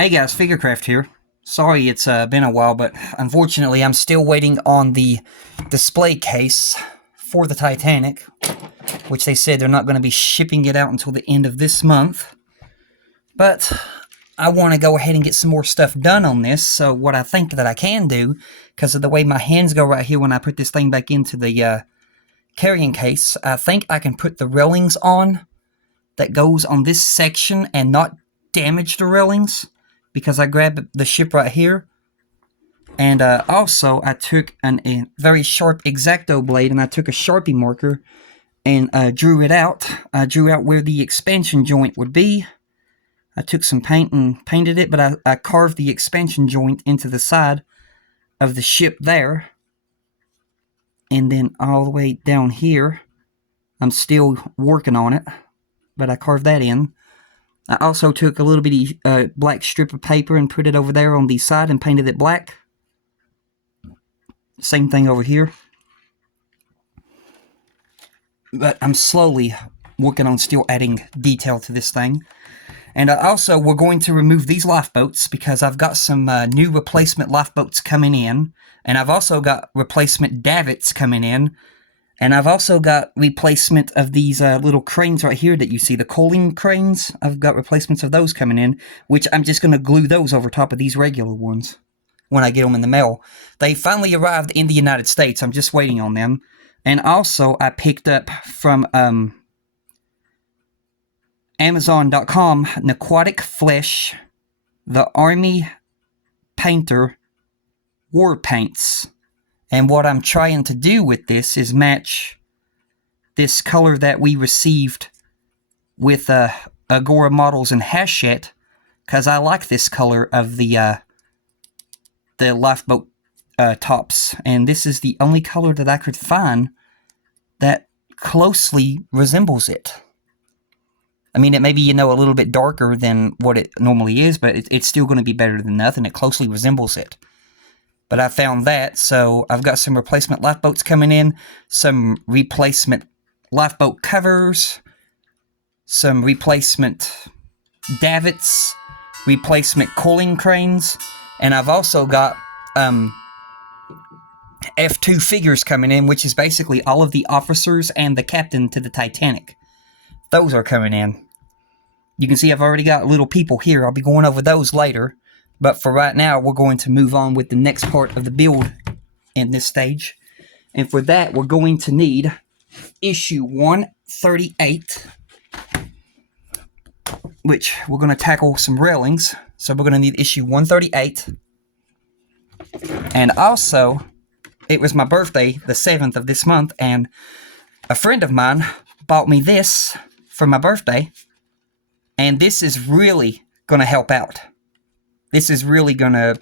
Hey guys, Figurecraft here. Sorry it's been a while, but unfortunately I'm still waiting on the display case for the Titanic, which they said they're not going to be shipping it out until the end of this month. But I want to go ahead and get some more stuff done on this, so what I think that I can do, because of the way my hands go right here when I put this thing back into the carrying case, I think I can put the railings on that goes on this section and not damage the railings, because I grabbed the ship right here. And also I took a very sharp X-Acto blade and I took a Sharpie marker and drew it out. I drew out where the expansion joint would be. I took some paint and painted it, but I carved the expansion joint into the side of the ship there. And then all the way down here, I'm still working on it, but I carved that in. I also took a little bitty black strip of paper and put it over there on the side and painted it black. Same thing over here. But I'm slowly working on still adding detail to this thing. And also, we're going to remove these lifeboats because I've got some new replacement lifeboats coming in. And I've also got replacement davits coming in. And I've also got replacement of these little cranes right here that you see, the coaling cranes. I've got replacements of those coming in, which I'm just going to glue those over top of these regular ones when I get them in the mail. They finally arrived in the United States. I'm just waiting on them. And also, I picked up from Amazon.com Aquatic Flesh, the Army Painter War Paints. And what I'm trying to do with this is match this color that we received with Agora models and hachette, because I like this color of the lifeboat tops. And this is the only color that I could find that closely resembles it. I mean, it may be, a little bit darker than what it normally is, but it's still going to be better than nothing. It closely resembles it. But I found that, so I've got some replacement lifeboats coming in, some replacement lifeboat covers, some replacement davits, replacement coaling cranes, and I've also got F2 figures coming in, which is basically all of the officers and the captain to the Titanic. Those are coming in. You can see I've already got little people here. I'll be going over those later. But for right now, we're going to move on with the next part of the build in this stage. And for that, we're going to need issue 138, which we're going to tackle some railings. So we're going to need issue 138. And also, it was my birthday, the 7th of this month, and a friend of mine bought me this for my birthday. And this is really going to help out. This is really going to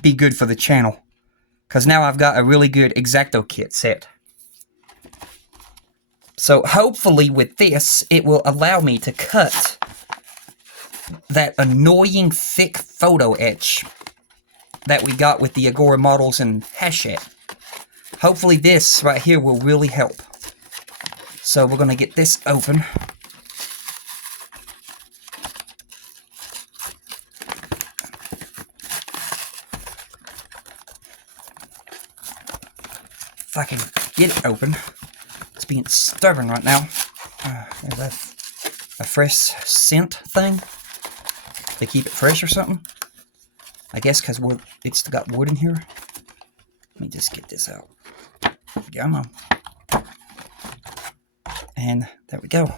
be good for the channel, because now I've got a really good X-Acto kit set. So hopefully with this, it will allow me to cut that annoying thick photo etch that we got with the Agora models and hachette. Hopefully this right here will really help. So we're going to get this open. If I can get it open. It's being stubborn right now. There's a fresh scent thing. They keep it fresh or something. I guess because it's got wood in here. Let me just get this out. Come on. And there we go.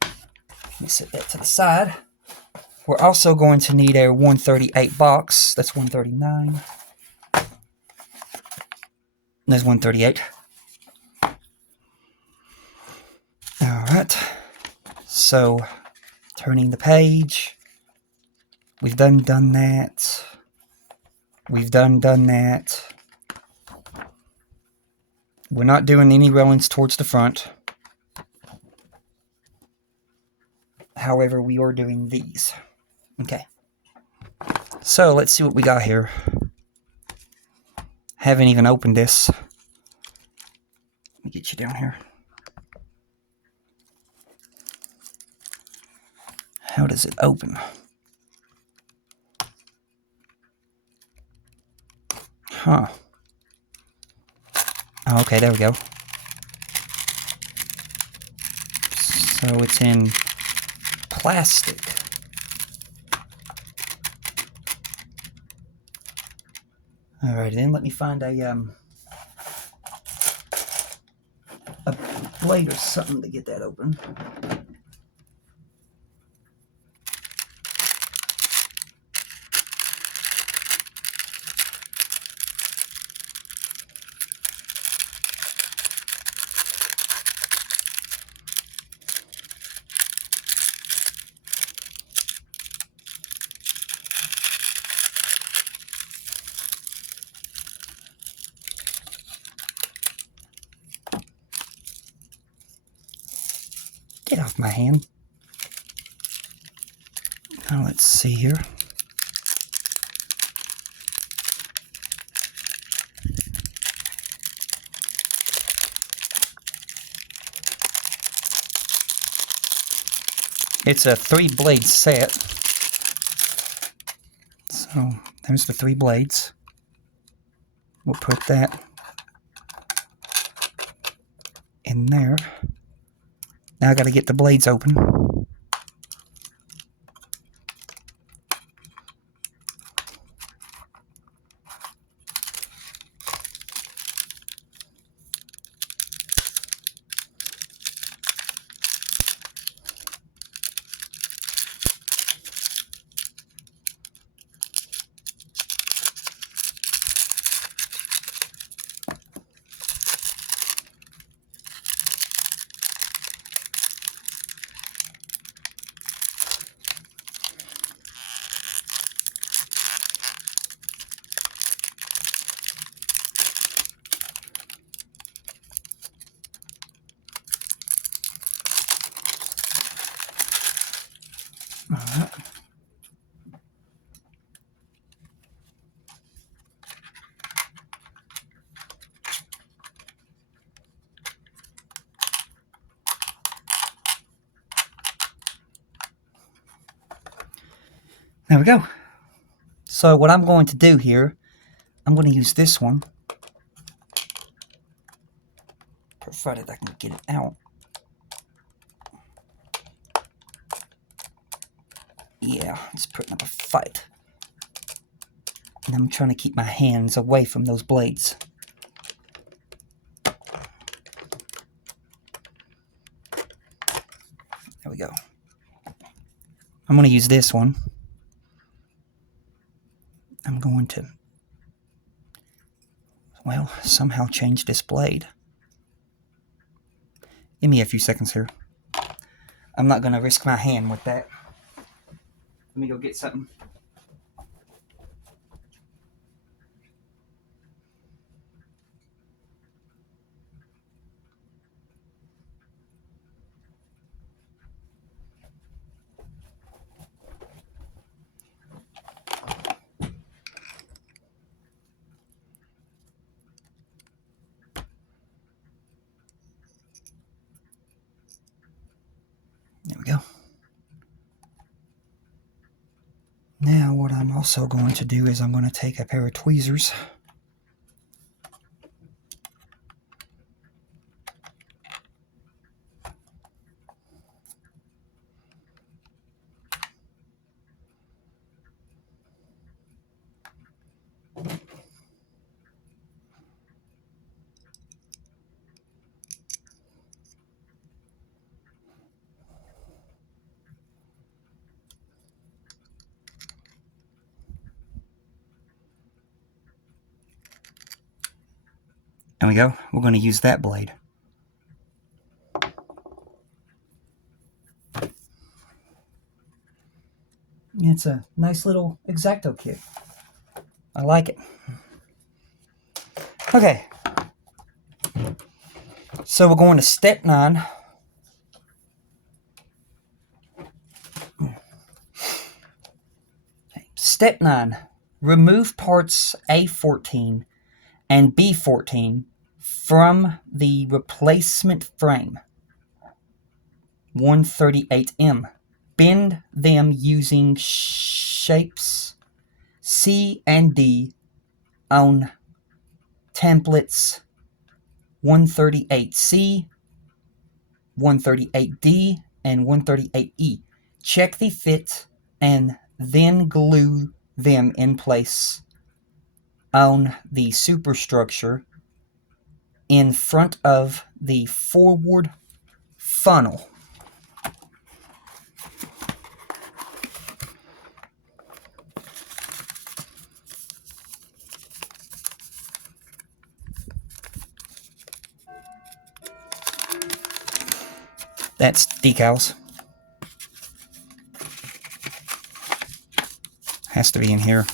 Let me set that to the side. We're also going to need a 138 box. That's 139. There's 138. Alright. So, turning the page. We've done that. We've done that. We're not doing any railings towards the front. However, we are doing these. Okay. So, let's see what we got here. Haven't even opened this. Let me get you down here. How does it open? Huh. Oh, okay, there we go. So it's in plastic. Alright then, let me find a blade or something to get that open. Get off my hand. Now let's see here. It's a 3-blade set. So there's the 3 blades. We'll put that in there. Now I got to get the blades open. Alright. There we go. So what I'm going to do here, I'm going to use this one, provided I can get it out. Yeah, it's putting up a fight. And I'm trying to keep my hands away from those blades. There we go. I'm going to use this one. I'm going to, well, somehow change this blade. Give me a few seconds here. I'm not going to risk my hand with that. Let me go get something. There we go. Now what I'm also going to do is I'm going to take a pair of tweezers. There we go. We're going to use that blade. It's a nice little X-Acto kit. I like it. Okay. So we're going to step 9. Step 9. Remove parts A14 and B14 from the replacement frame. 138M. Bend them using shapes C and D on templates 138C, 138D, and 138E. Check the fit and then glue them in place on the superstructure in front of the forward funnel. That's decals. Has to be in here.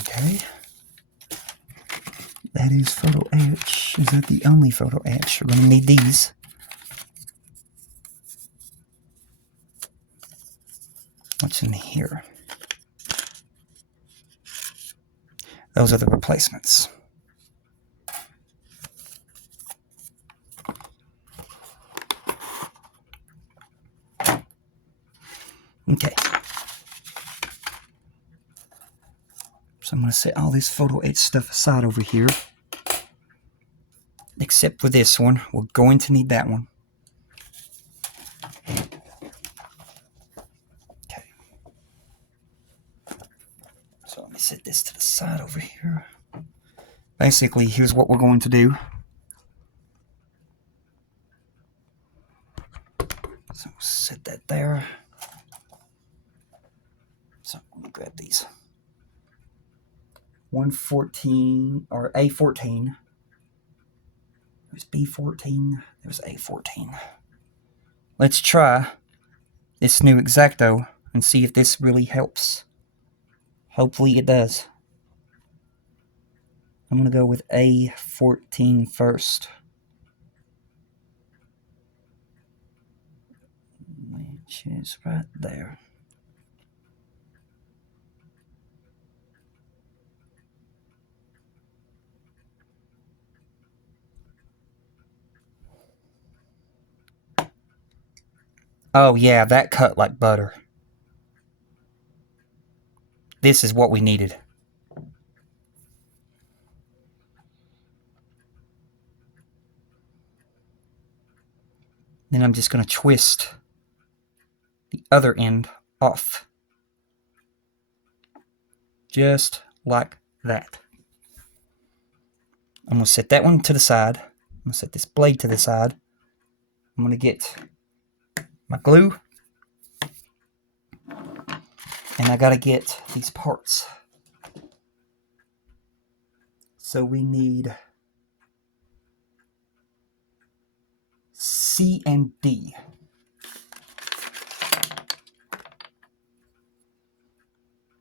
Okay. That is photo etch. Is that the only photo etch? We're going to need these. What's in here? Those are the replacements. Okay. So I'm going to set all this photo etch stuff aside over here. Except for this one. We're going to need that one. Okay. So let me set this to the side over here. Basically, here's what we're going to do. So set that there. So let me grab these. 114 or A14. There's B14. There's A14. Let's try this new X-Acto and see if this really helps. Hopefully it does. I'm going to go with A14 first. Which is right there. Oh yeah, that cut like butter. This is what we needed. Then I'm just going to twist the other end off. Just like that. I'm going to set that one to the side. I'm going to set this blade to the side. I'm going to get my glue. And I got to get these parts. So we need C and D.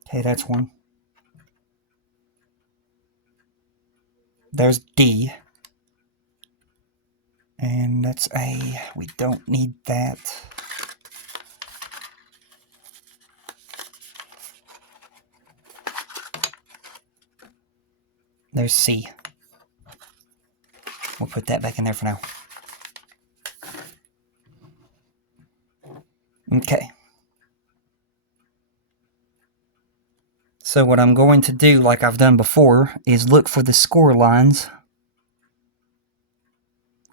Okay, that's one. There's D. And that's A. We don't need that. There's C. We'll put that back in there for now. Okay. So what I'm going to do, like I've done before, is look for the score lines.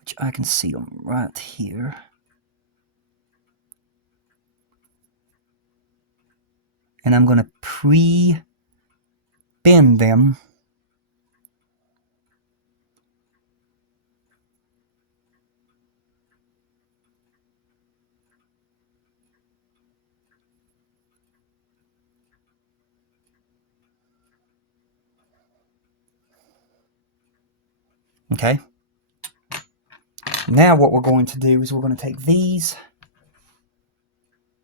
Which I can see them right here. And I'm going to pre-bend them. Okay. Now what we're going to do is we're going to take these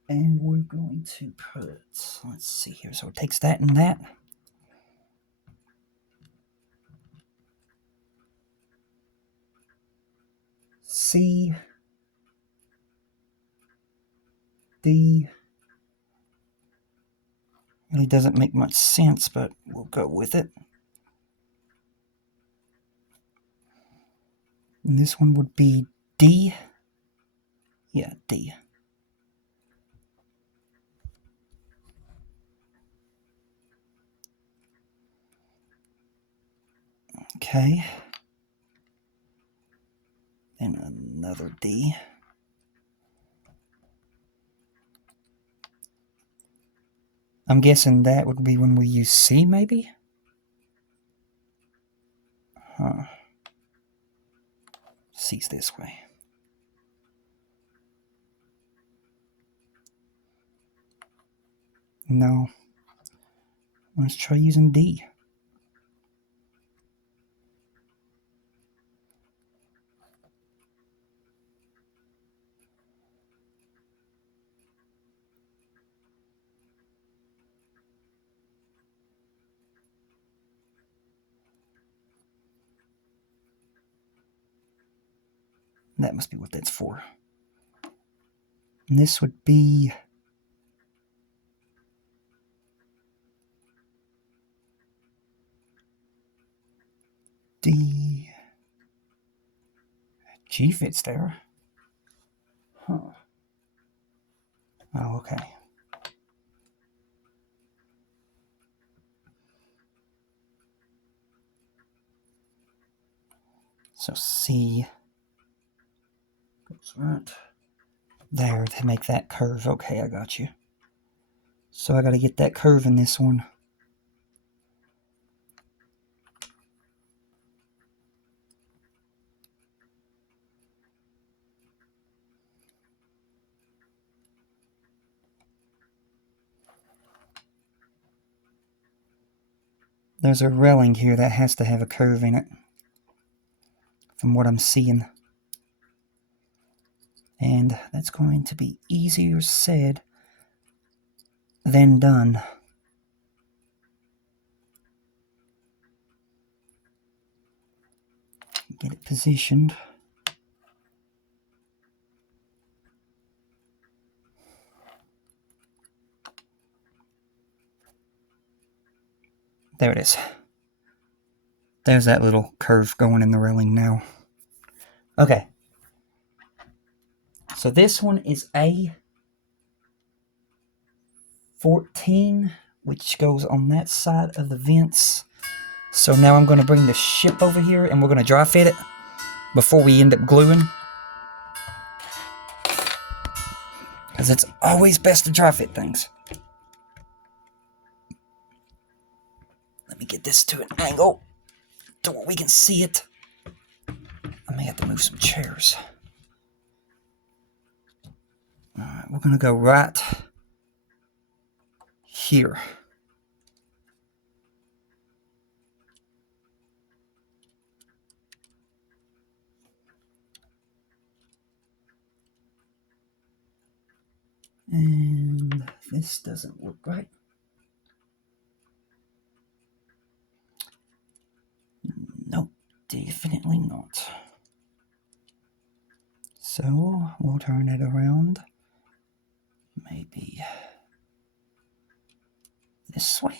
and we're going to put, let's see here, so it takes that and that. C D. Really doesn't make much sense, but we'll go with it. And this one would be D. Yeah, D. Okay. And another D. I'm guessing that would be when we use C, maybe? Huh. C's this way. No. Let's try using D. That must be what that's for. And this would be D. G fits there. Huh. Oh, okay. So C goes right there to make that curve. Okay, I got you. So I got to get that curve in this one. There's a railing here that has to have a curve in it, from what I'm seeing. And that's going to be easier said than done. Get it positioned. There it is. There's that little curve going in the railing now. Okay. So this one is A14, which goes on that side of the vents. So now I'm going to bring the ship over here and we're going to dry fit it before we end up gluing. Because it's always best to dry fit things. Let me get this to an angle to where we can see it. I may have to move some chairs. Alright, we're going to go right here. And this doesn't look right. Nope, definitely not. So we'll turn it around. Maybe this way.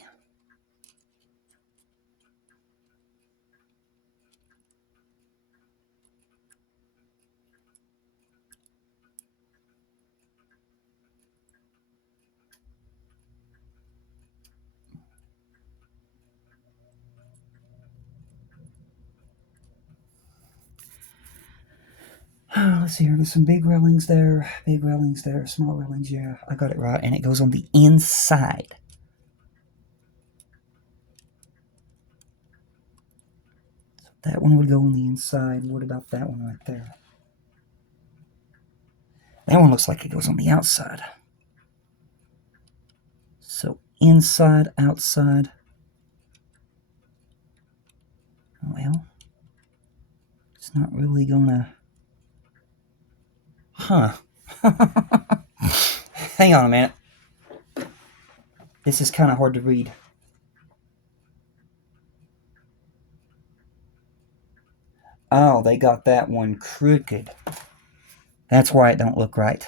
Let's see here, there's some big railings there, small railings, yeah, I got it right, and it goes on the inside. So that one would go on the inside. What about that one right there? That one looks like it goes on the outside. So inside, outside. Well, it's not really gonna... Huh. Hang on a minute. This is kind of hard to read. Oh, they got that one crooked. That's why it don't look right.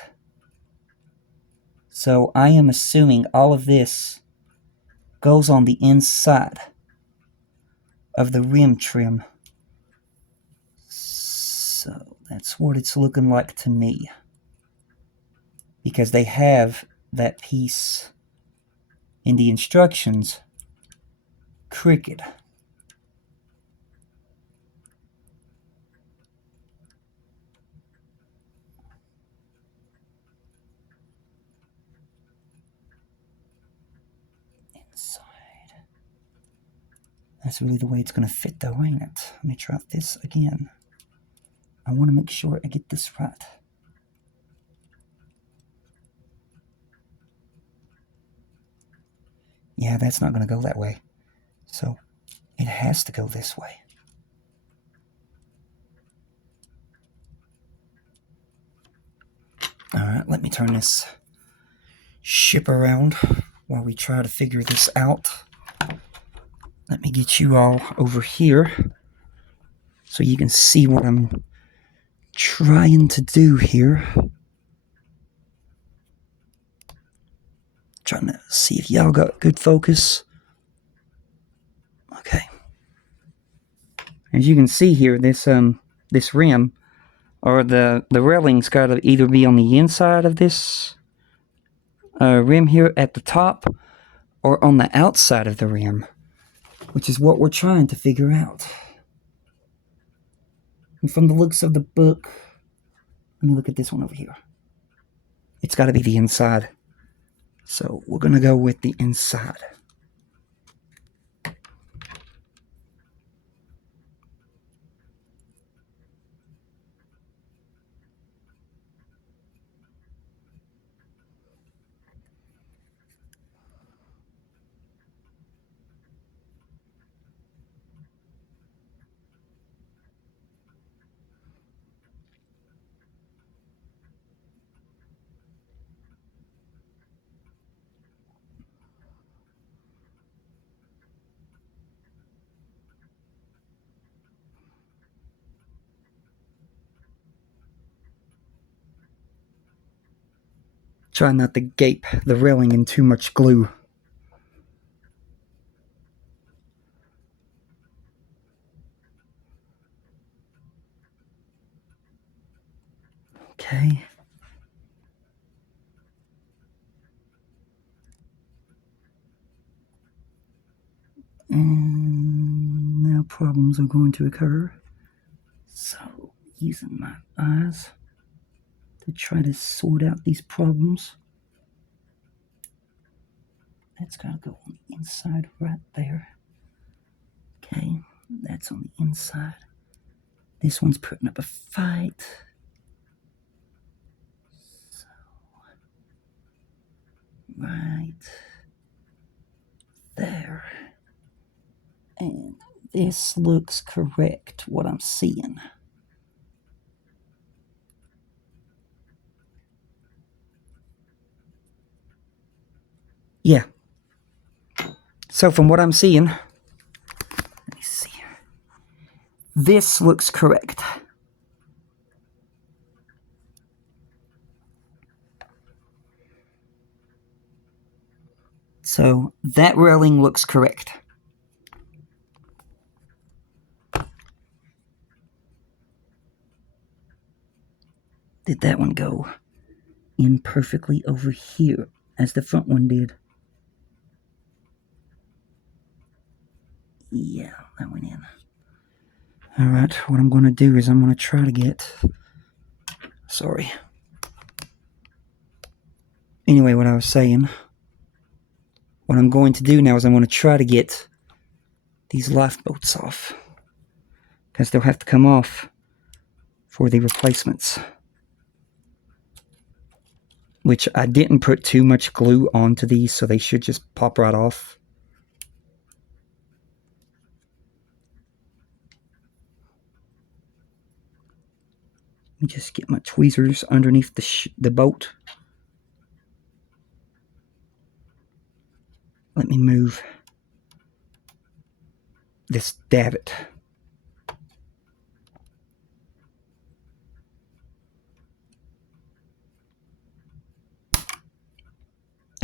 So I am assuming all of this goes on the inside of the rim trim. So that's what it's looking like to me. Because they have that piece in the instructions crooked. Inside. That's really the way it's going to fit though, ain't it? Let me try this again. I want to make sure I get this right. Yeah, that's not going to go that way. So it has to go this way. Alright, let me turn this ship around while we try to figure this out. Let me get you all over here so you can see what I'm trying to do here. Trying to see if y'all got good focus. Okay. As you can see here, this rim, or the railing's got to either be on the inside of this rim here at the top, or on the outside of the rim, which is what we're trying to figure out. And from the looks of the book, let me look at this one over here. It's got to be the inside. So we're going to go with the inside. Try not to gape the railing in too much glue. Okay. And now problems are going to occur. So, using my eyes to try to sort out these problems. That's got to go on the inside right there. Okay, that's on the inside. This one's putting up a fight. So, right there. And this looks correct, what I'm seeing. Yeah. So from what I'm seeing, let me see. This looks correct. So that railing looks correct. Did that one go in perfectly over here as the front one did? Yeah, that went in. Alright, what I'm going to do is I'm going to try to get... Sorry. Anyway, what I was saying, what I'm going to do now is I'm going to try to get these lifeboats off, because they'll have to come off for the replacements. Which I didn't put too much glue onto these, so they should just pop right off. Let me just get my tweezers underneath the boat. Let me move this davit.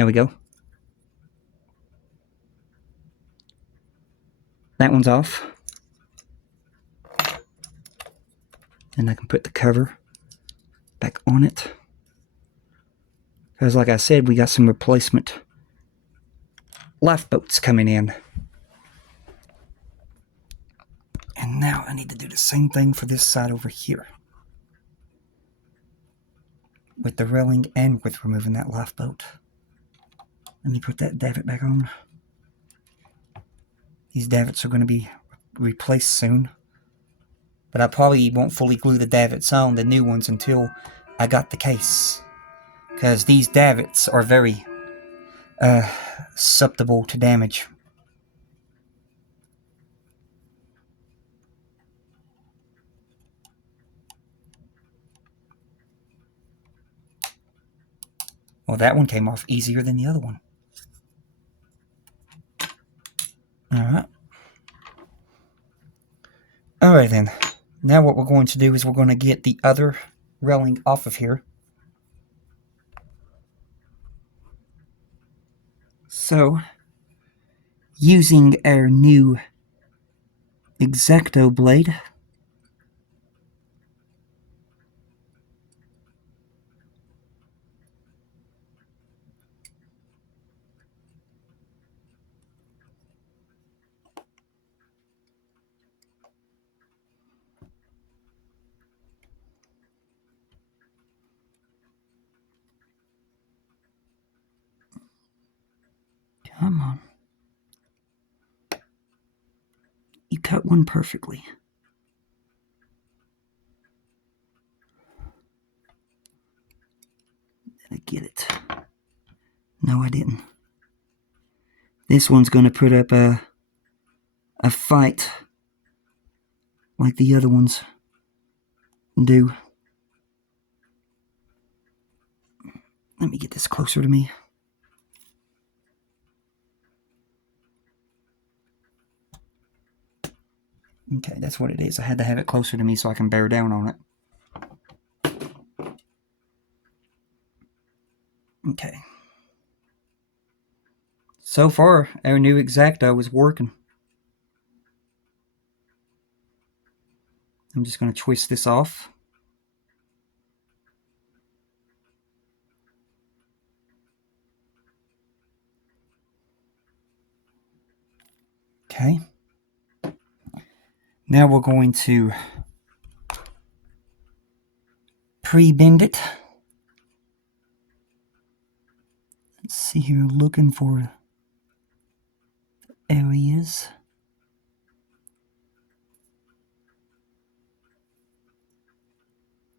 There we go. That one's off. And I can put the cover back on it. Because like I said, we got some replacement lifeboats coming in. And now I need to do the same thing for this side over here. With the railing and with removing that lifeboat. Let me put that davit back on. These davits are going to be replaced soon. But I probably won't fully glue the davits on, the new ones, until I got the case. Because these davits are very susceptible to damage. Well, that one came off easier than the other one. Alright. Alright then. Now what we're going to do is we're going to get the other railing off of here. So, using our new X-Acto blade, come on. You cut one perfectly. Did I get it? No, I didn't. This one's going to put up a fight like the other ones do. Let me get this closer to me. Okay, that's what it is. I had to have it closer to me so I can bear down on it. Okay. So far, our new X-Acto is working. I'm just going to twist this off. Okay. Now we're going to pre-bend it. Let's see here, looking for areas.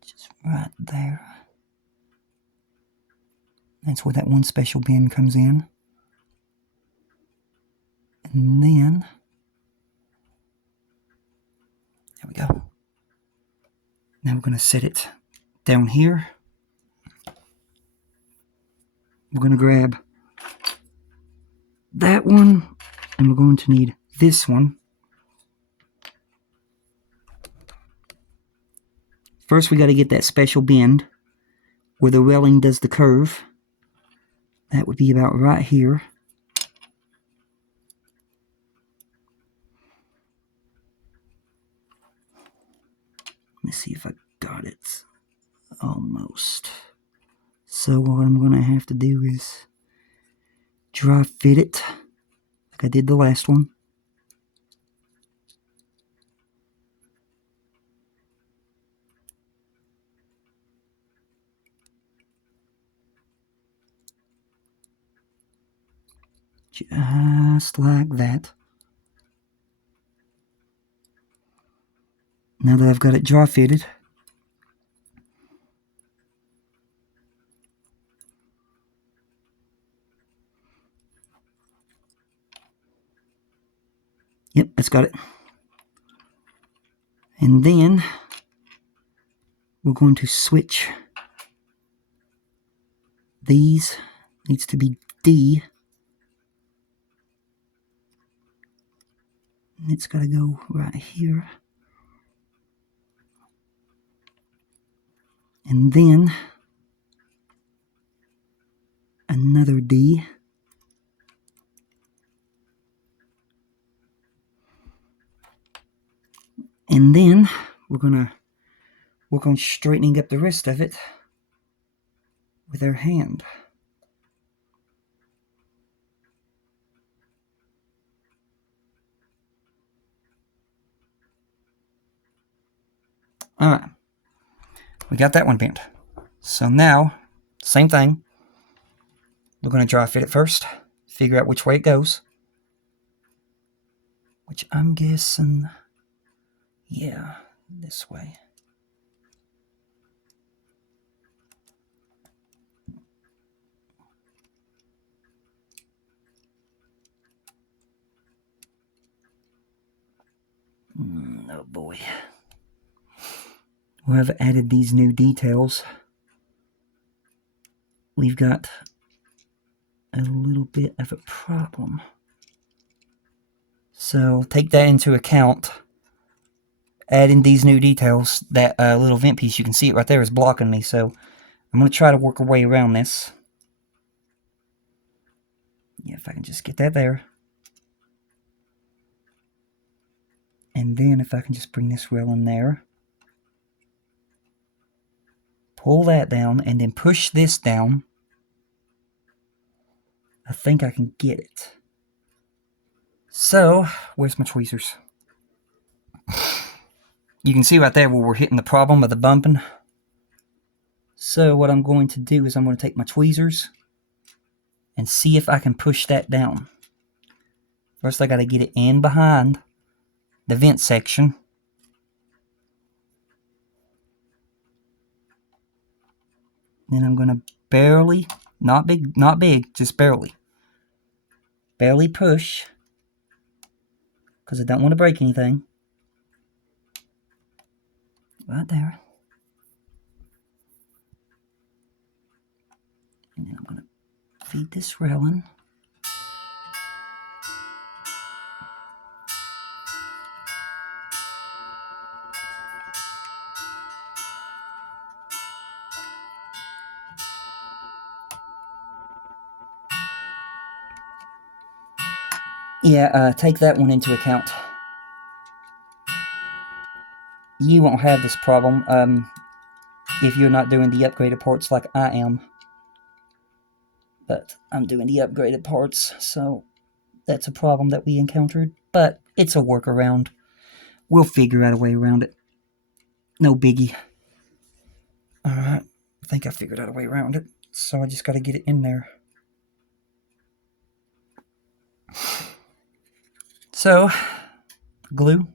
Just right there. That's where that one special bend comes in. And then, there we go. Now we're going to set it down here. We're going to grab that one, and we're going to need this one. First, we got to get that special bend where the railing does the curve. That would be about right here. Let me see if I got it. Almost. So what I'm going to have to do is dry fit it like I did the last one. Just like that. Now that I've got it dry fitted, yep, that's got it. And then we're going to switch these. Needs to be D. And it's got to go right here. And then another another D. And then we're going to work on straightening up the rest of it with our hand. Alright, we got that one bent. So now, same thing. We're going to dry fit it first, figure out which way it goes. Which I'm guessing, yeah, this way. Oh boy. Well, I've added these new details. We've got a little bit of a problem. So take that into account. Adding these new details, that little vent piece, you can see it right there, is blocking me. So I'm going to try to work a way around this. Yeah, if I can just get that there. And then if I can just bring this rail in there. Pull that down and then push this down. I think I can get it. So, where's my tweezers? You can see right there where we're hitting the problem of the bumping. So what I'm going to do is I'm going to take my tweezers and see if I can push that down. First I got to get it in behind the vent section. Then I'm going to barely, not big, just barely push, because I don't want to break anything. Right there. And then I'm going to feed this rail in. Yeah, take that one into account. You won't have this problem if you're not doing the upgraded parts like I am. But I'm doing the upgraded parts, so that's a problem that we encountered. But it's a workaround. We'll figure out a way around it. No biggie. Alright, I think I figured out a way around it. So I just got to get it in there. So, glue.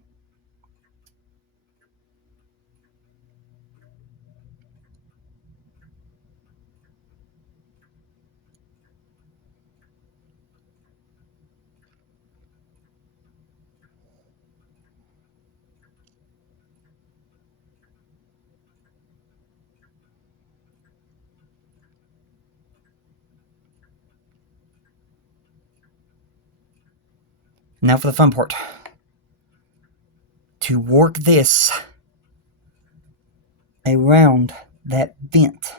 Now for the fun part. To work this around that vent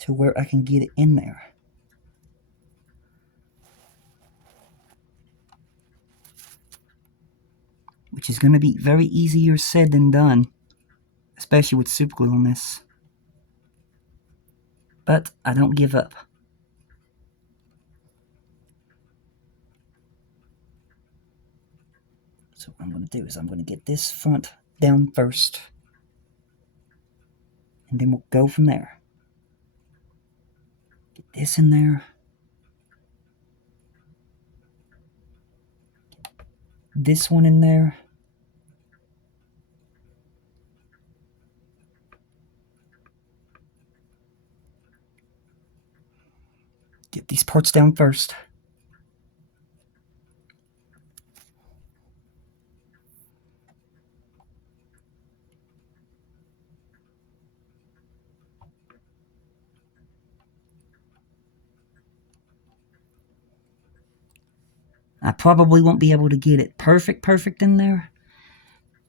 to where I can get it in there. Which is going to be very easier said than done, especially with super glue on this. But I don't give up. So what I'm going to do is I'm going to get this front down first. And then we'll go from there. Get this in there. Get this one in there. Get these parts down first. I probably won't be able to get it perfect in there,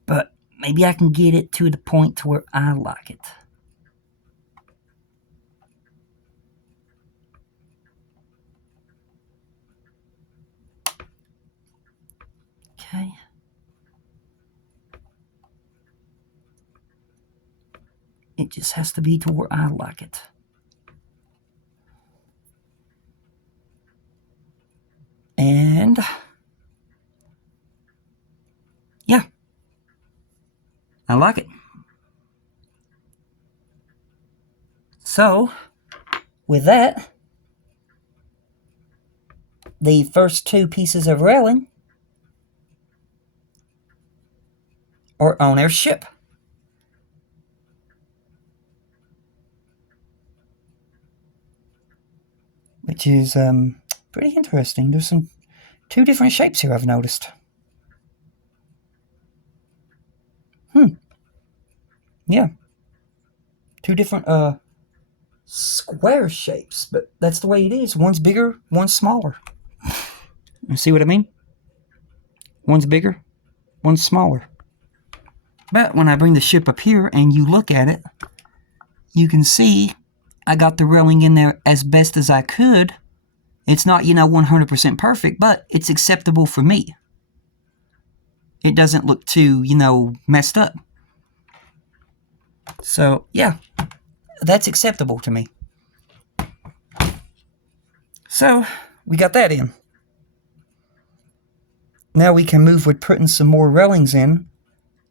but maybe I can get it to the point to where I like it. Okay. It just has to be to where I like it. And yeah, I like it. So, with that, the first two pieces of railing are on our ship. Which is pretty interesting. There's some two different shapes here I've noticed. Yeah. Two different square shapes, but that's the way it is. One's bigger, one's smaller. You see what I mean? One's bigger, one's smaller. But when I bring the ship up here and you look at it, you can see I got the railing in there as best as I could. It's not, 100% perfect, but it's acceptable for me. It doesn't look too, messed up. So, yeah, that's acceptable to me. So, we got that in. Now we can move with putting some more railings in.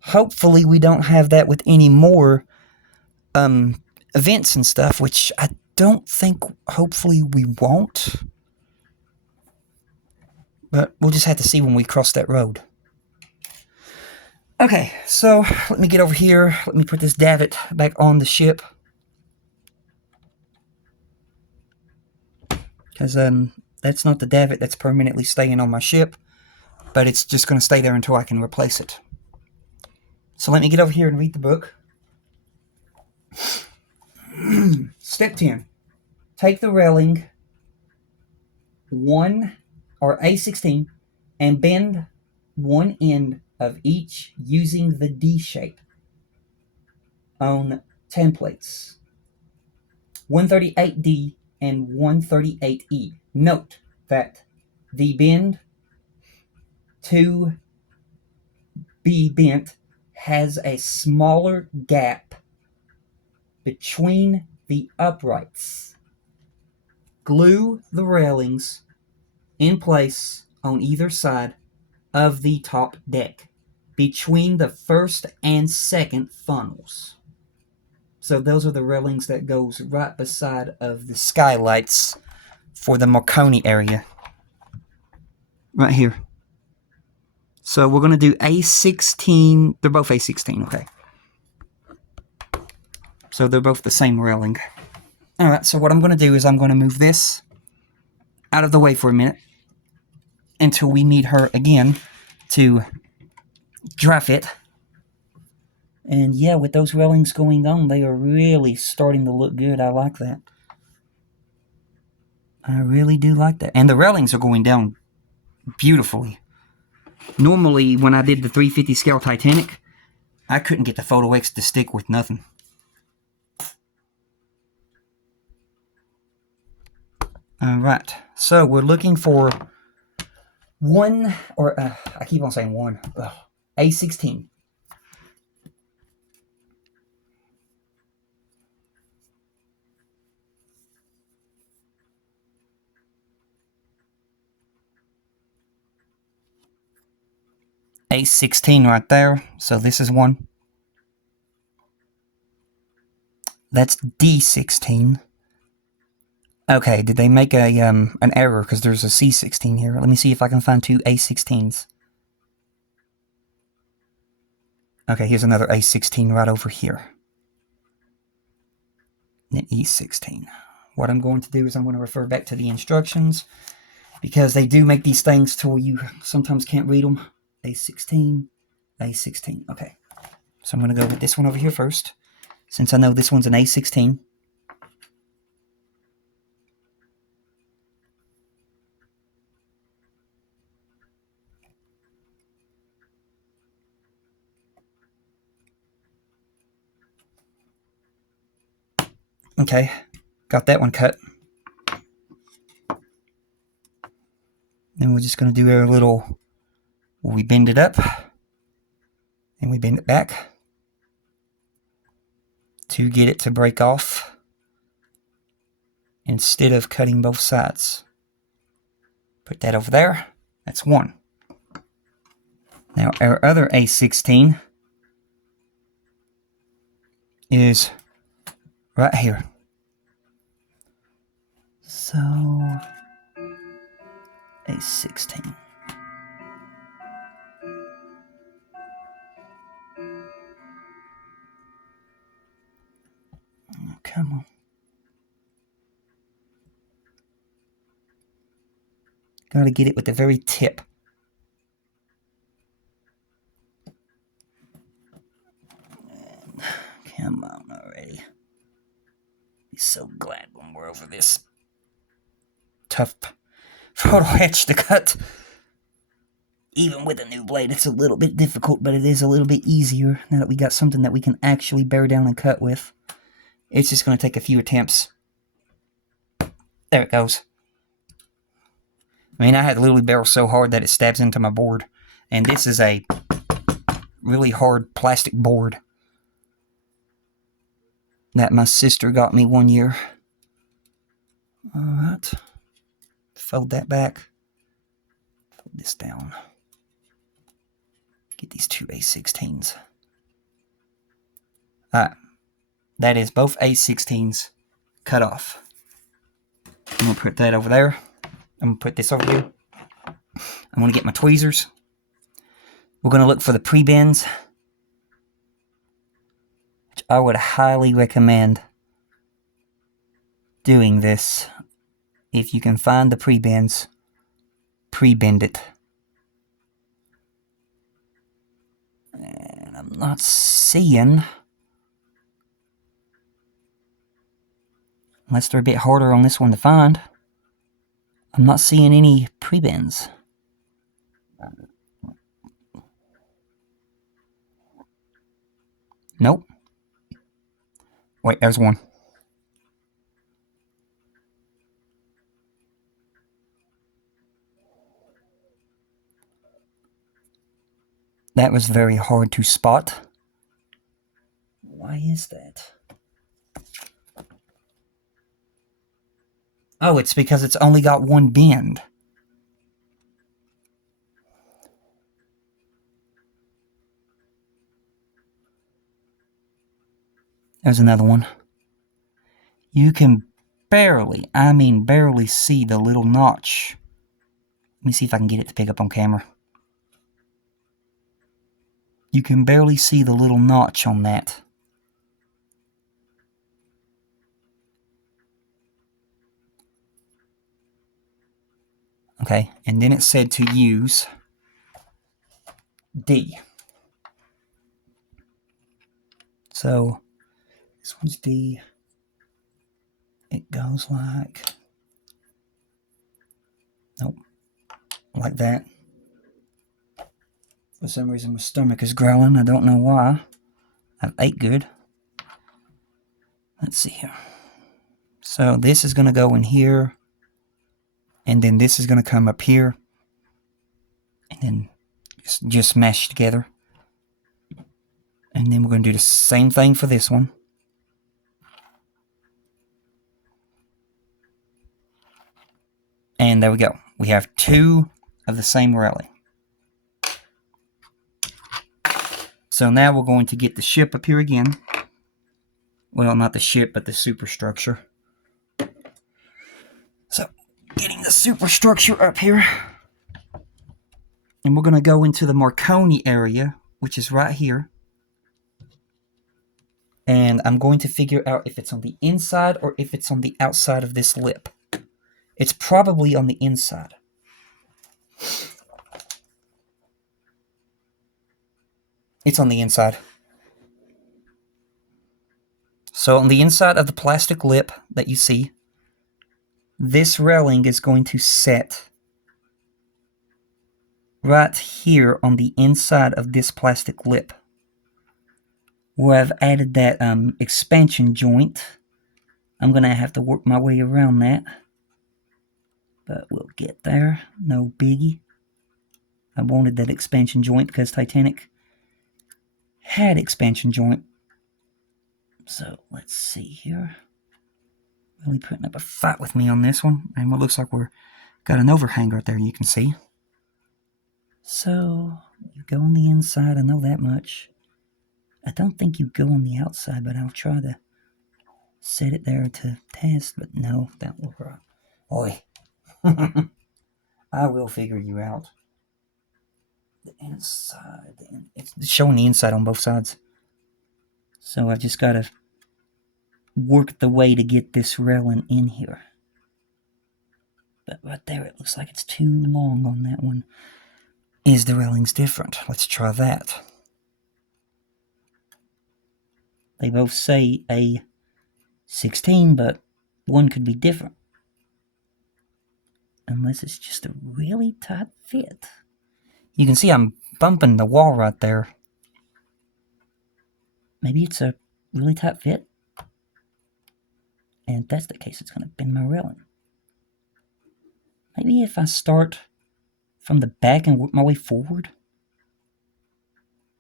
Hopefully we don't have that with any more events and stuff, which I don't think, hopefully we won't. But we'll just have to see when we cross that road. Okay, so let me get over here. Let me put this davit back on the ship. Because that's not the davit that's permanently staying on my ship. But it's just going to stay there until I can replace it. So let me get over here and read the book. Step 10. Take the railing 1 or A16 and bend one end of each using the D shape on templates 138D and 138E. Note that the bend to be bent has a smaller gap between the uprights. Glue the railings in place on either side of the top deck between the first and second funnels. So those are the railings that goes right beside of the skylights for the Marconi area. Right here. So we're going to do A16. They're both A16, okay. So they're both the same railing. Alright, so what I'm going to do is I'm going to move this out of the way for a minute until we need her again to dry fit. And yeah, with those railings going on, they are really starting to look good. I like that. I really do like that. And the railings are going down beautifully. Normally, when I did the 350 scale Titanic, I couldn't get the Photo X to stick with nothing. Alright, so we're looking for one, or I keep on saying one, A16. A16 right there, so this is one. That's D16. Okay, did they make a an error because there's a C16 here? Let me see if I can find two A16s. Okay, here's another A16 right over here. And E16. What I'm going to do is I'm going to refer back to the instructions because they do make these things to where you sometimes can't read them. A16, A16. Okay, so I'm going to go with this one over here first, since I know this one's an A16. Okay, got that one cut. Then we're just going to do our little We bend it up, and we bend it back to get it to break off instead of cutting both sides. Put that over there. That's one. Now our other A16 is right here. So A16. Oh, come on. Gotta get it with the very tip. Come on already. Be so glad when we're over this tough photo etch to cut. Even with a new blade, it's a little bit difficult, but it is a little bit easier now that we got something that we can actually bear down and cut with. It's just going to take a few attempts. There it goes. I mean, I had to literally barrel so hard that it stabs into my board. And this is a really hard plastic board that my sister got me one year. Alright. Fold that back. Fold this down. Get these two A16s. Alright. That is both A16s cut off. I'm going to put that over there. I'm going to put this over here. I'm going to get my tweezers. We're going to look for the pre-bends, which I would highly recommend doing this. If you can find the pre-bends, pre-bend it. And I'm not seeing, unless they're a bit harder on this one to find, I'm not seeing any pre-bends. Nope. Wait, there's one. That was very hard to spot. Why is that? Oh, it's because it's only got one bend. There's another one. You can barely, I mean barely see the little notch. Let me see if I can get it to pick up on camera. You can barely see the little notch on that. Okay, and then it said to use D. So, this one's D. It goes like, nope, like that. For some reason my stomach is growling, I don't know why. I've ate good. Let's see here. So this is going to go in here, and then this is going to come up here, and then just mash together. And then we're going to do the same thing for this one. And there we go. We have two of the same railing. So now we're going to get the ship up here again. Well, not the ship, but the superstructure. So, getting the superstructure up here. And we're going to go into the Marconi area, which is right here. And I'm going to figure out if it's on the inside or if it's on the outside of this lip. It's probably on the inside. It's on the inside. So on the inside of the plastic lip that you see, this railing is going to set right here on the inside of this plastic lip, where I've added that expansion joint. I'm going to have to work my way around that, but we'll get there, no biggie. I wanted that expansion joint because Titanic had expansion joint. So let's see here. Really putting up a fight with me on this one. And what looks like we're got an overhang right there, you can see. So you go on the inside, I know that much. I don't think you go on the outside, but I'll try to set it there to test, but no, that will work. Oi. I will figure you out. The inside, it's showing the inside on both sides. So I just gotta work the way to get this railing in here. But right there, it looks like it's too long on that one. Is the railings different? Let's try that. They both say a 16, but one could be different. Unless it's just a really tight fit. You can see I'm bumping the wall right there. Maybe it's a really tight fit. And if that's the case, it's going to bend my railing. Maybe if I start from the back and work my way forward,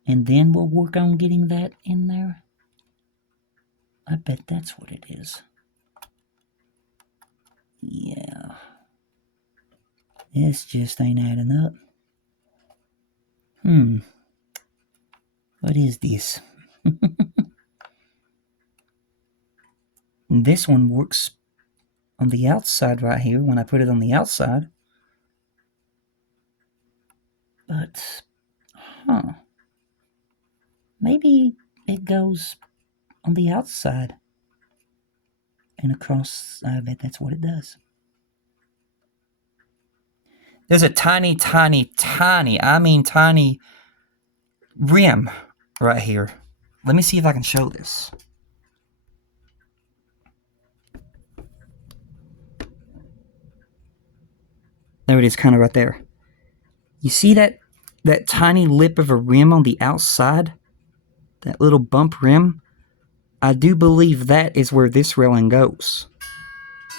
and then we'll work on getting that in there. I bet that's what it is. Yeah. This just ain't adding up. What is this? This one works on the outside right here when I put it on the outside. But, maybe it goes on the outside and across. I bet that's what it does. There's a tiny, I mean tiny rim right here. Let me see if I can show this. There it is, kind of right there. You see that tiny lip of a rim on the outside? That little bump rim? I do believe that is where this railing goes.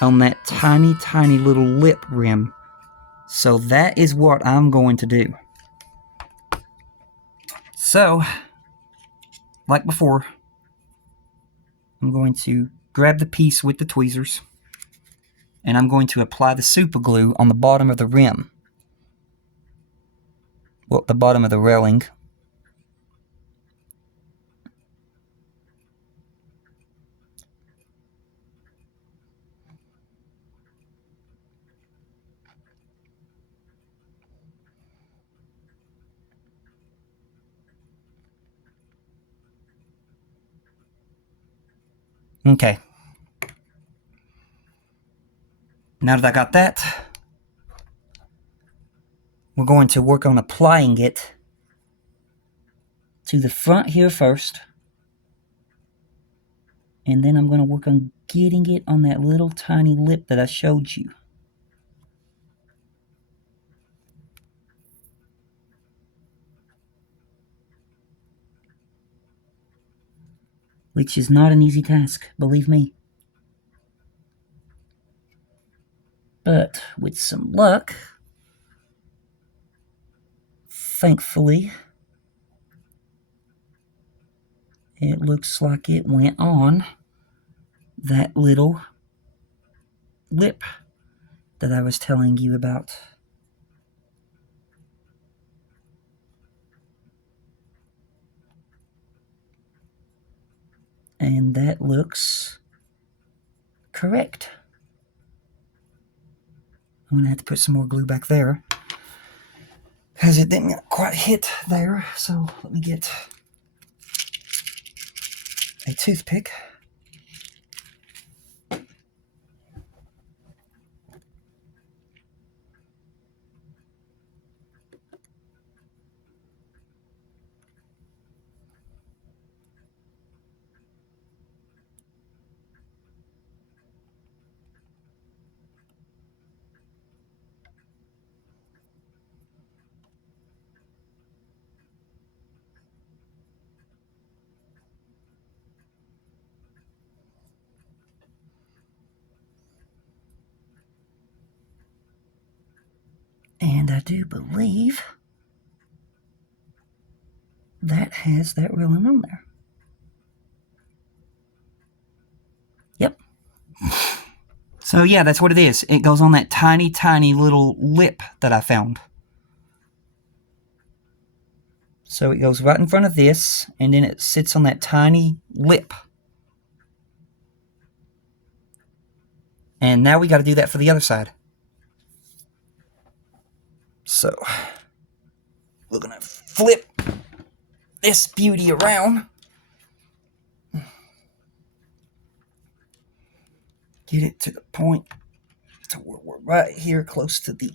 On that tiny, tiny little lip rim. So that is what I'm going to do. So, like before, I'm going to grab the piece with the tweezers, and I'm going to apply the super glue on the bottom of the rim. Well, the bottom of the railing. Okay. Now that I got that, we're going to work on applying it to the front here first. And then I'm going to work on getting it on that little tiny lip that I showed you. Which is not an easy task, believe me. But with some luck, thankfully, it looks like it went on that little lip that I was telling you about. And that looks correct. I'm going to have to put some more glue back there, because it didn't quite hit there. So let me get a toothpick. And I do believe that has that railing on there. Yep. So yeah, that's what it is. It goes on that tiny, tiny little lip that I found. So it goes right in front of this, and then it sits on that tiny lip. And now we got to do that for the other side. So we're going to flip this beauty around. Get it to the point to where we're right here close to the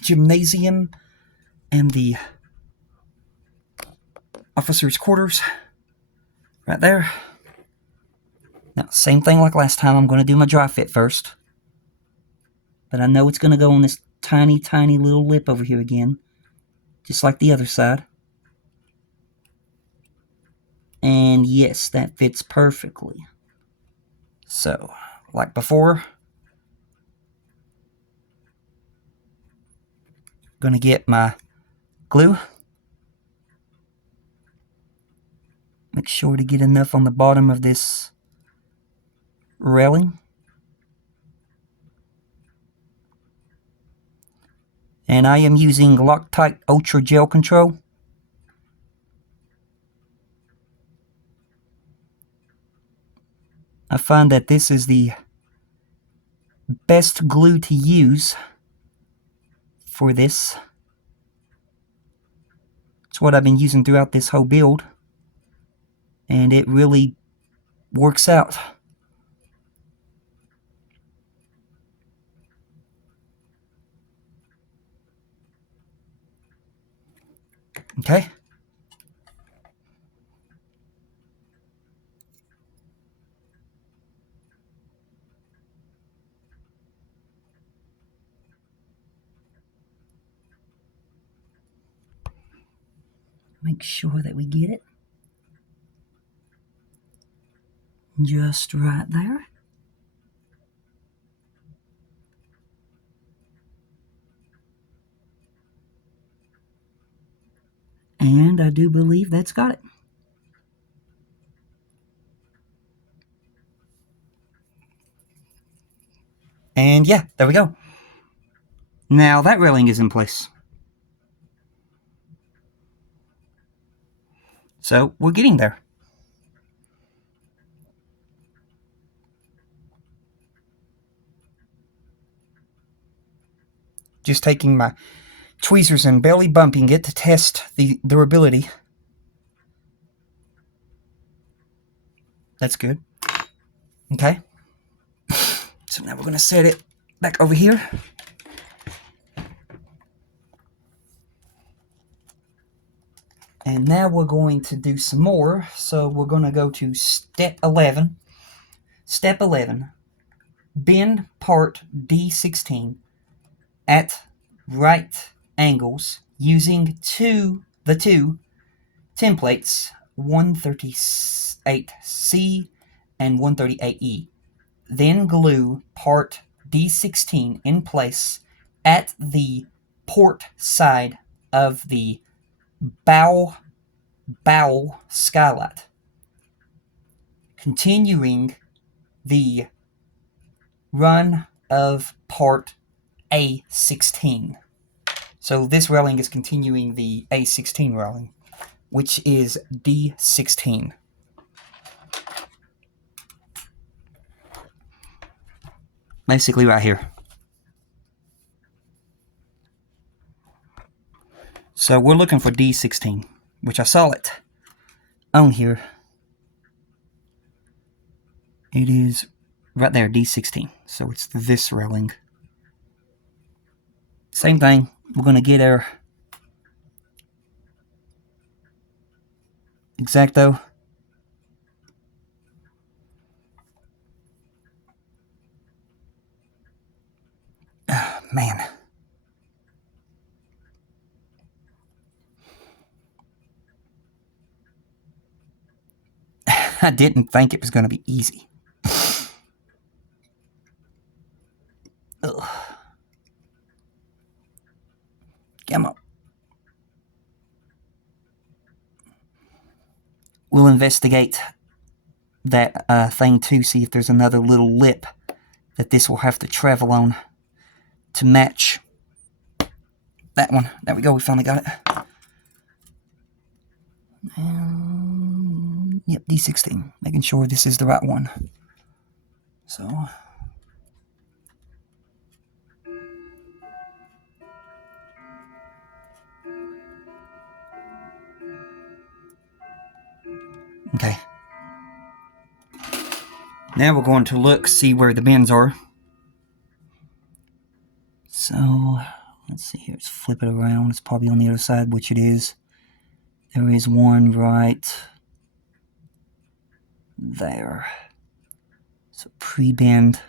gymnasium and the officers' quarters. Right there. Now, same thing like last time. I'm going to do my dry fit first. But I know it's going to go on this tiny, tiny little lip over here again. Just like the other side. And yes, that fits perfectly. So, like before, going to get my glue. Make sure to get enough on the bottom of this railing. And I am using Loctite Ultra Gel Control. I find that this is the best glue to use for this. It's what I've been using throughout this whole build. And it really works out. Okay. Make sure that we get it just right there. And I do believe that's got it. And yeah, there we go. Now that railing is in place. So we're getting there. Just taking my tweezers and barely bumping it to test the durability. That's good. Okay. So now we're going to set it back over here. And now we're going to do some more. So we're going to go to step 11. Step 11. Bend part D16 at right angles using the two templates 138C and 138E. Then glue part D16 in place at the port side of the bow skylight, continuing the run of part A16. So this railing is continuing the A16 railing, which is D16. Basically right here. So we're looking for D16, which I saw it on here. It is right there, D16. So it's this railing. Same thing. We're going to get our X-Acto. Man. I didn't think it was going to be easy. Ugh. Come on. we'll investigate that thing too, see if there's another little lip that this will have to travel on to match that one. There we go, we finally got it. And, yep, D16, making sure this is the right one. So, okay. Now we're going to look, see where the bends are. So, let's see here, let's flip it around. It's probably on the other side, which it is. There is one right there. So, pre-bend.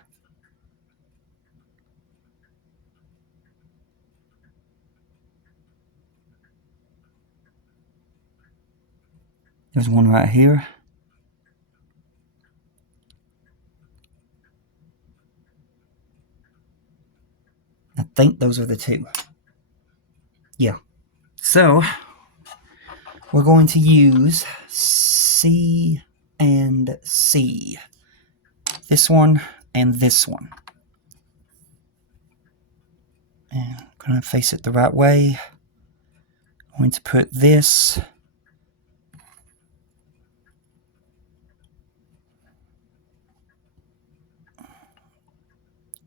There's one right here. I think those are the two. Yeah. So, we're going to use C and C. This one and this one. And I'm going to face it the right way. I'm going to put this.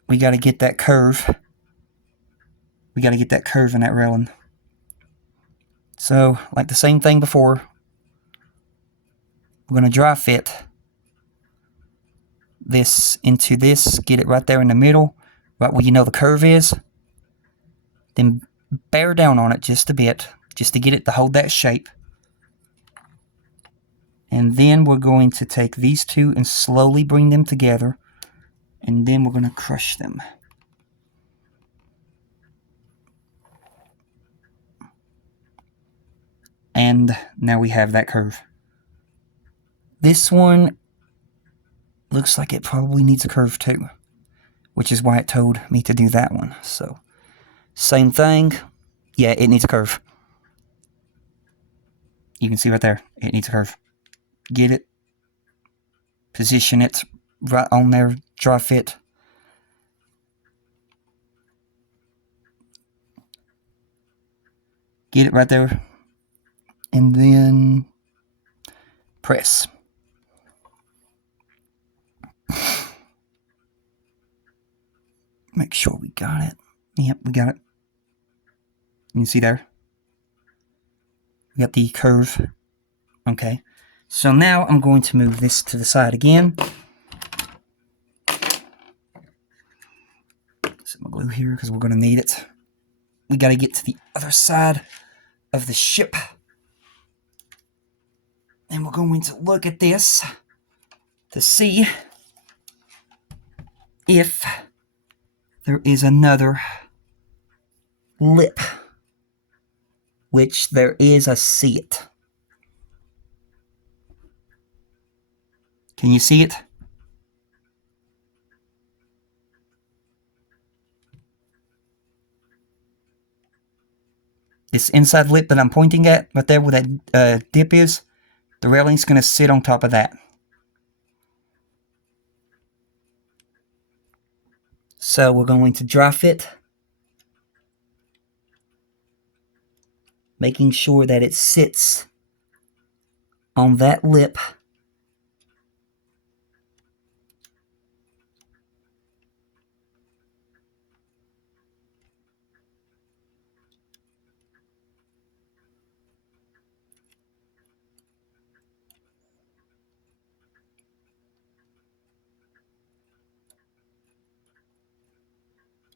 We got to get that curve. We got to get that curve in that railing. So, like the same thing before, we're going to dry fit this into this, get it right there in the middle, right where you know the curve is. Then bear down on it just a bit, just to get it to hold that shape. And then we're going to take these two and slowly bring them together, and then we're going to crush them. And now we have that curve. This one looks like it probably needs a curve too, which is why it told me to do that one. So, same thing. Yeah, it needs a curve. You can see right there, it needs a curve. Get it, position it right on there, dry fit. Get it right there, and then press. Make sure we got it. Yep, we got it. You can see there. We got the curve. Okay. So now I'm going to move this to the side again. Set my glue here because we're going to need it. We got to get to the other side of the ship. And we're going to look at this to see if there is another lip, which there is. I see it. Can you see it? This inside lip that I'm pointing at, right there where that dip is, the railing's going to sit on top of that. So we're going to dry fit, making sure that it sits on that lip.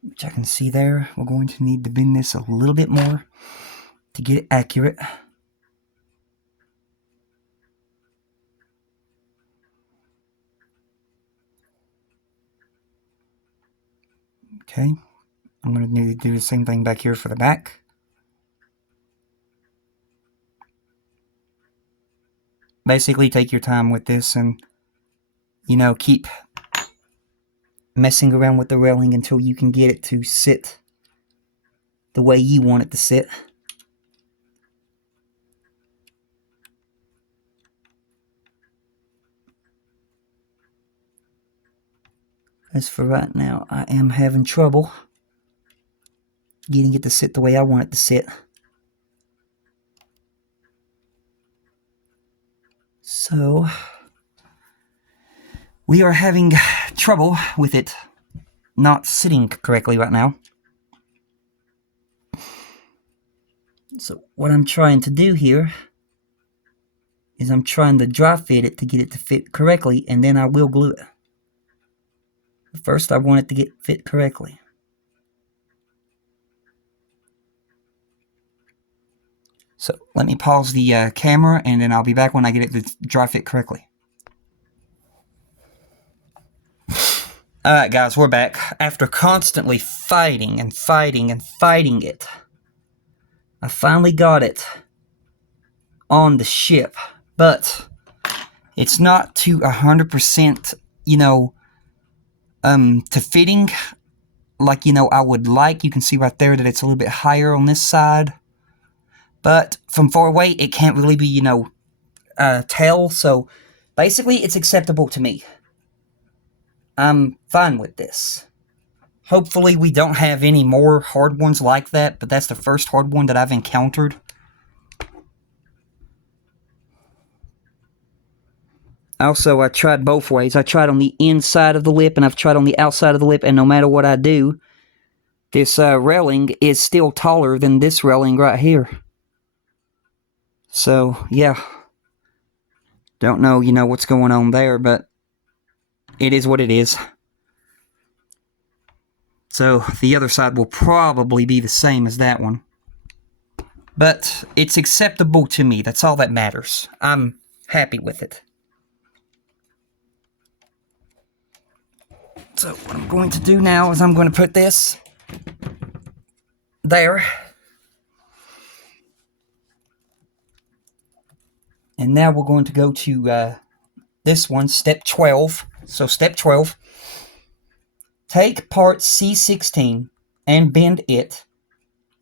Which I can see there. We're going to need to bend this a little bit more to get it accurate. Okay, I'm going to need to do the same thing back here for the back. Basically, take your time with this and, you know, keep messing around with the railing until you can get it to sit the way you want it to sit. As for right now, I am having trouble getting it to sit the way I want it to sit. So, we are having trouble with it not sitting correctly right now. So, what I'm trying to do here is I'm trying to dry fit it to get it to fit correctly, and then I will glue it. First, I want it to get fit correctly. So let me pause the camera, and then I'll be back when I get it to dry fit correctly. Alright guys, we're back. After constantly fighting and fighting and fighting it, I finally got it on the ship. But it's not to 100%, to fitting like, I would like. You can see right there that it's a little bit higher on this side. But from far away, it can't really be, tell. So basically, it's acceptable to me. I'm fine with this. Hopefully, we don't have any more hard ones like that, but that's the first hard one that I've encountered. Also, I tried both ways. I tried on the inside of the lip, and I've tried on the outside of the lip, and no matter what I do, this railing is still taller than this railing right here. So, yeah. Don't know, what's going on there, but it is what it is. So, the other side will probably be the same as that one. But it's acceptable to me. That's all that matters. I'm happy with it. So, what I'm going to do now is I'm going to put this there. And now we're going to go to this one, step 12. So step 12, take part C16 and bend it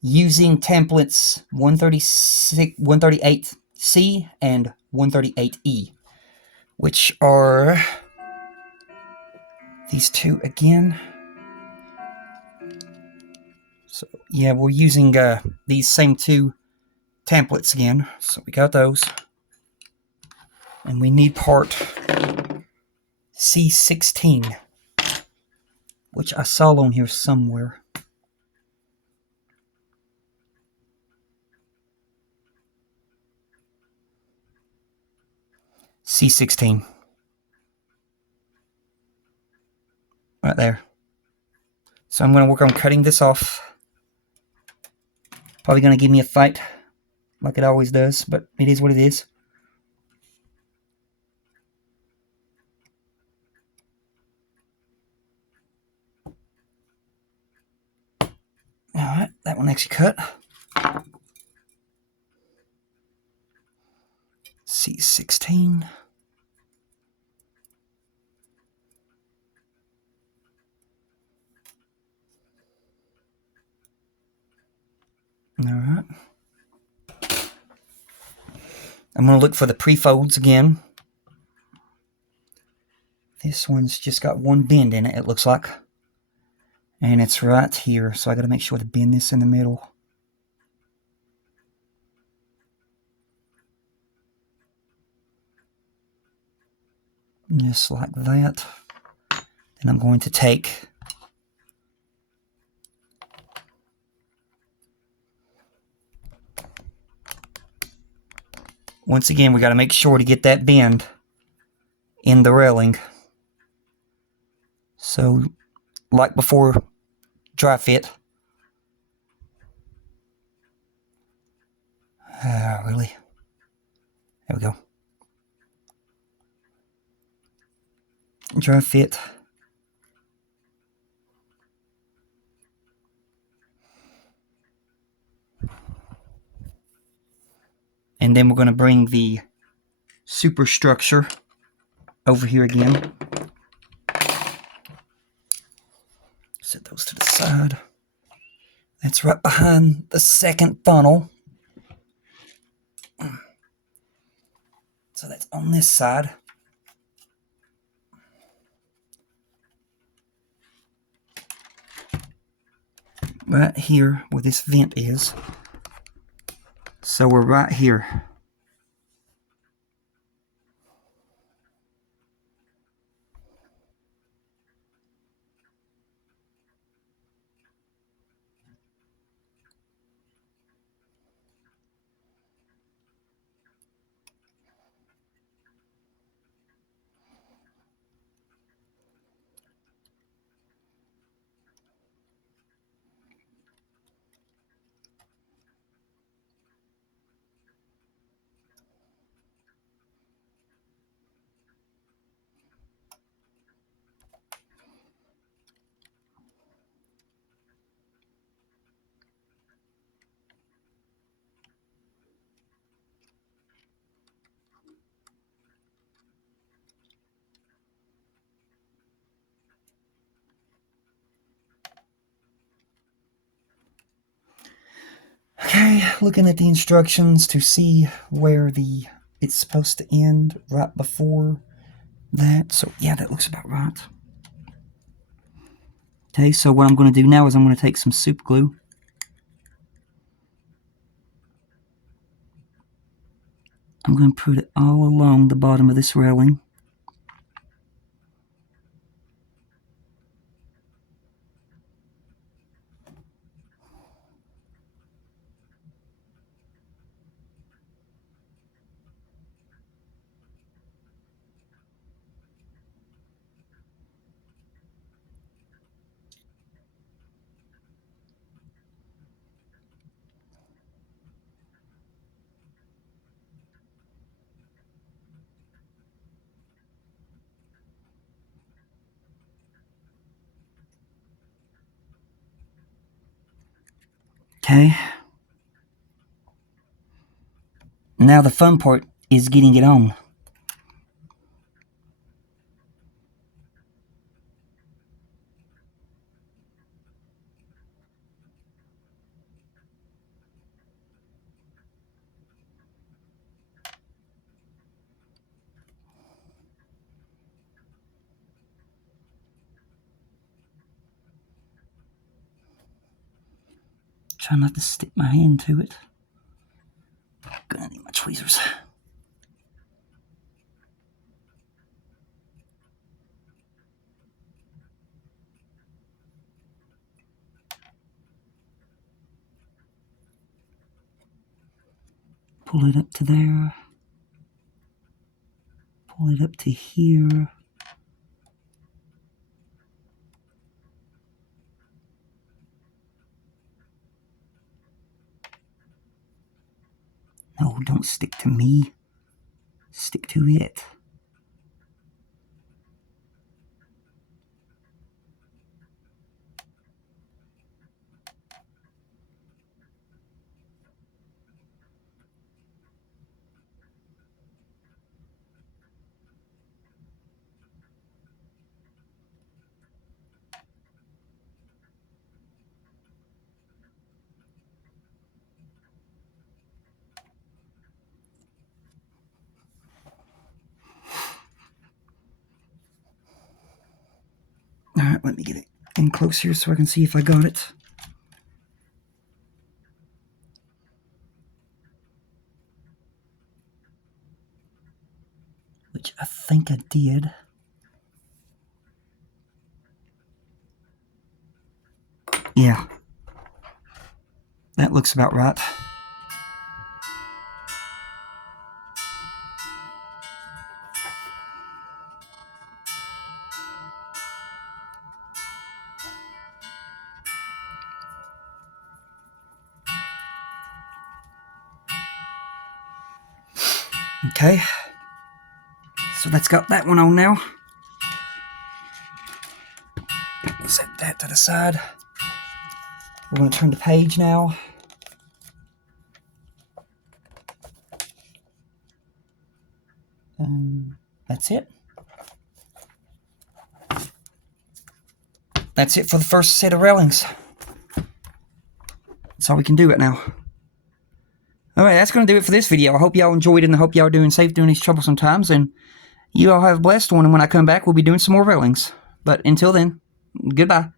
using templates 138C and 138E, which are these two again. So yeah, we're using these same two templates again. So we got those. And we need part C16, which I saw on here somewhere. C16. Right there. So I'm going to work on cutting this off. Probably going to give me a fight, like it always does, but it is what it is. Alright, that one actually cut. C16. Alright. I'm going to look for the pre-folds again. This one's just got one bend in it, it looks like. And it's right here, so I got to make sure to bend this in the middle. Just like that. Then I'm going to take once again, we got to make sure to get that bend in the railing. So, like before, dry fit. Really? There we go. Dry fit. And then we're going to bring the superstructure over here again. Set those to the side. That's right behind the second funnel. So that's on this side. right here where this vent is. So we're right here. Okay, looking at the instructions to see where it's supposed to end right before that. So yeah, that looks about right. Okay, so what I'm going to do now is I'm going to take some super glue. I'm going to put it all along the bottom of this railing. Okay. Now the fun part is getting it on. Try not to stick my hand to it. Gonna need my tweezers. Pull it up to there. Pull it up to here. No, don't stick to me. Stick to it. Alright, let me get it in close here so I can see if I got it. Which I think I did. Yeah. That looks about right. Okay. So that's got that one on now. Set that to the side. We're going to turn the page now. That's it. That's it for the first set of railings. That's all we can do right now. Alright, that's going to do it for this video. I hope y'all enjoyed it, and I hope y'all are doing safe during these troublesome times, and you all have a blessed one, and when I come back, we'll be doing some more railings. But until then, goodbye.